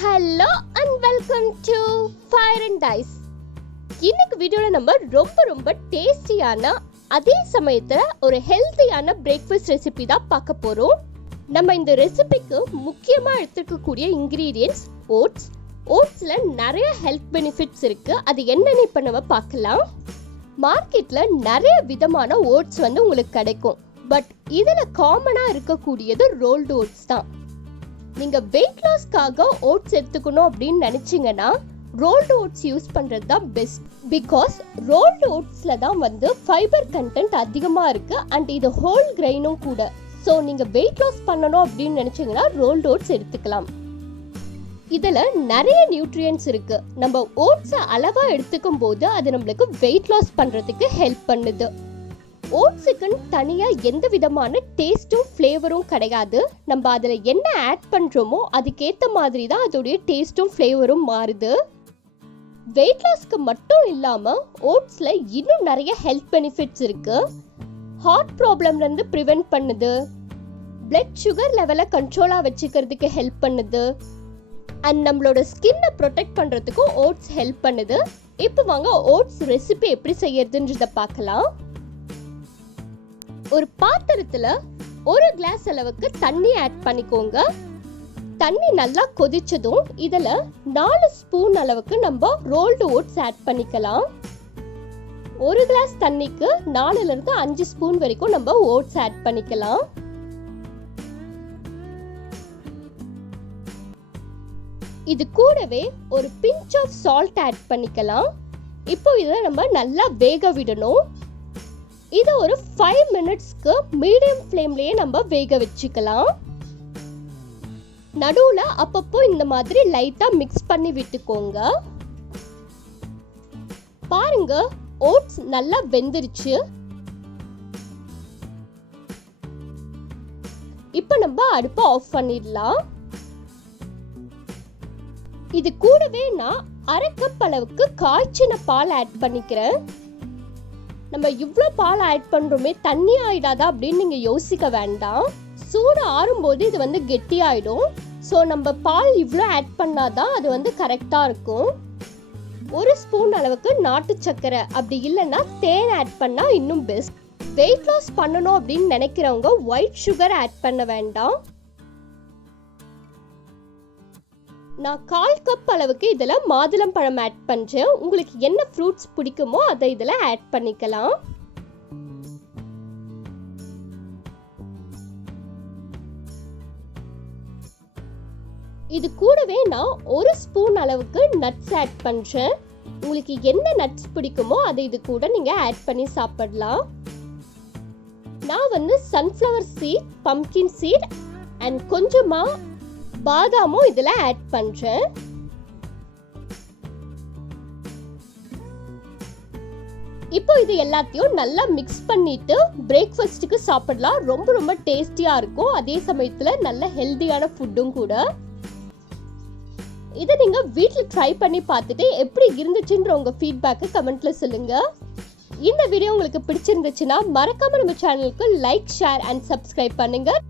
Hello and welcome to Fire and Dice. இன்னைக்கு வீடியோவில் நம்ம ரொம்ப டேஸ்டியான அதே சமயத்தில் ஒரு ஹெல்த்தியான பிரேக்ஃபாஸ்ட் ரெசிபி தான் பார்க்க போகிறோம். நம்ம இந்த ரெசிபிக்கு முக்கியமாக எடுத்துக்கக்கூடிய இன்க்ரீடியன்ட்ஸ் ஓட்ஸ். ஓட்ஸில் நிறைய ஹெல்த் பெனிஃபிட்ஸ் இருக்குது. அது என்னென்னு இப்போ நம்ம பார்க்கலாம். மார்க்கெட்டில் நிறைய விதமான ஓட்ஸ் உங்களுக்கு கிடைக்கும். பட் இதில் காமனாக இருக்கக்கூடியது ரோல்டு ஓட்ஸ் தான். நீங்கள் வெயிட் லாஸ்க்காக ஓட்ஸ் எடுத்துக்கணும் அப்படின்னு நினச்சிங்கன்னா ரோல்டு ஓட்ஸ் யூஸ் பண்ணுறது தான் பெஸ்ட். பிகாஸ் ரோல்டு ஓட்ஸில் தான் ஃபைபர் கண்டென்ட் அதிகமாக இருக்குது அண்ட் இது ஹோல் கிரெயினும் கூட. ஸோ நீங்கள் வெயிட் லாஸ் பண்ணணும் அப்படின்னு நினச்சிங்கன்னா ரோல்டு ஓட்ஸ் எடுத்துக்கலாம். இதில் நிறைய நியூட்ரியன்ஸ் இருக்குது. நம்ம ஓட்ஸை அளவாக எடுத்துக்கும் போது அது நம்மளுக்கு வெயிட் லாஸ் பண்ணுறதுக்கு ஹெல்ப் பண்ணுது. ஓட்ஸுக்குன்னு தனியாக எந்த விதமான டேஸ்ட்டும் ஃப்ளேவரும் கிடையாது. நம்ம அதில் என்ன ஆட் பண்ணுறோமோ அதுக்கேற்ற மாதிரி தான் அதோடைய டேஸ்ட்டும் ஃப்ளேவரும் மாறுது. வெயிட் லாஸ்க்கு மட்டும் இல்லாமல் ஓட்ஸில் இன்னும் நிறைய ஹெல்த் பெனிஃபிட்ஸ் இருக்குது. ஹார்ட் ப்ராப்ளம்லேருந்து ப்ரிவென்ட் பண்ணுது, பிளட் சுகர் லெவலை கண்ட்ரோலாக வச்சுக்கிறதுக்கு ஹெல்ப் பண்ணுது அண்ட் நம்மளோட ஸ்கின்னை ப்ரொடெக்ட் பண்ணுறதுக்கும் ஓட்ஸ் ஹெல்ப் பண்ணுது. இப்போ வாங்க ஓட்ஸ் ரெசிபி எப்படி செய்யறதுன்றதை பார்க்கலாம். ஒரு பாத்திரத்துல 1 கிளாஸ் அளவுக்கு தண்ணி ஆட் பண்ணிக்கோங்க. தண்ணி நல்லா கொதிச்சதும் இதுல 4 ஸ்பூன் அளவுக்கு நம்ம ரோல்டு ஓட்ஸ் ஆட் பண்ணிக்கலாம். 1 கிளாஸ் தண்ணிக்கு 4ல இருந்து 5 ஸ்பூன் வரைக்கும் நம்ம ஓட்ஸ் ஆட் பண்ணிக்கலாம். இது கூடவே ஒரு பிஞ்ச் ஆஃப் சால்ட் ஆட் பண்ணிக்கலாம். இப்போ இதை நம்ம நல்லா வேக விடணும். இதை ஒரு 5 மினிட்ஸ்க்கு மீடியம் ஃப்ளேம்லயே நம்ம வேக வச்சுக்கலாம். நடுவுல அப்பப்போ இந்த மாதிரி லைட்டா மிக்ஸ் பண்ணி விட்டுக்கோங்க. பாருங்க, ஓட்ஸ் நல்லா வெந்துருச்சு. இப்போ நம்ம அடுப்பை ஆஃப் பண்ணிடலாம். இது கூடவே நான் 1/2 கப் அளவுக்கு காய்ச்சின பால் ஆட் பண்ணிக்கிறேன். நம்ம இவ்வளோ பால் ஆட் பண்ணுறோமே தண்ணி ஆயிடாதா அப்படின்னு நீங்கள் யோசிக்க வேண்டாம். சூடு ஆறும்போது இது கெட்டியாயிடும். ஸோ நம்ம பால் இவ்வளோ ஆட் பண்ணாதான் அது கரெக்டாக இருக்கும். 1 ஸ்பூன் அளவுக்கு நாட்டு சர்க்கரை, அப்படி இல்லைன்னா தேன் ஆட் பண்ணால் இன்னும் பெஸ்ட். வெயிட் லாஸ் பண்ணணும் அப்படின்னு நினைக்கிறவங்க ஒயிட் சுகர் ஆட் பண்ண வேண்டாம். நான் 1/4 கப் அளவுக்கு இதில் மாதுளம் பழம் ஆட் பண்ணுறேன். உங்களுக்கு என்ன ஃப்ரூட்ஸ் பிடிக்குமோ அதை இதில் ஆட் பண்ணிக்கலாம். இது கூடவே நான் 1 ஸ்பூன் அளவுக்கு நட்ஸ் ஆட் பண்ணுறேன். உங்களுக்கு என்ன நட்ஸ் பிடிக்குமோ அதை இது கூட நீங்கள் ஆட் பண்ணி சாப்பிடலாம். நான் sunflower seed, pumpkin seat and கொஞ்சமாக பாதாமும் இதில் ஆட் பண்ணுறேன். இப்போ இது எல்லாத்தையும் நல்லா மிக்ஸ் பண்ணிட்டு பிரேக்ஃபாஸ்ட்டுக்கு சாப்பிடலாம். ரொம்ப டேஸ்டியாக இருக்கும். அதே சமயத்தில் நல்ல ஹெல்தியான ஃபுட்டும் கூட. இதை நீங்கள் வீட்டில் ட்ரை பண்ணி பார்த்துட்டு எப்படி இருந்துச்சுன்ற உங்கள் ஃபீட்பேக்கை கமெண்ட்டில் சொல்லுங்கள். இந்த வீடியோ உங்களுக்கு பிடிச்சிருந்துச்சுன்னா மறக்காமல் நம்ம சேனலுக்கு லைக், ஷேர் அண்ட் சப்ஸ்கிரைப் பண்ணுங்கள்.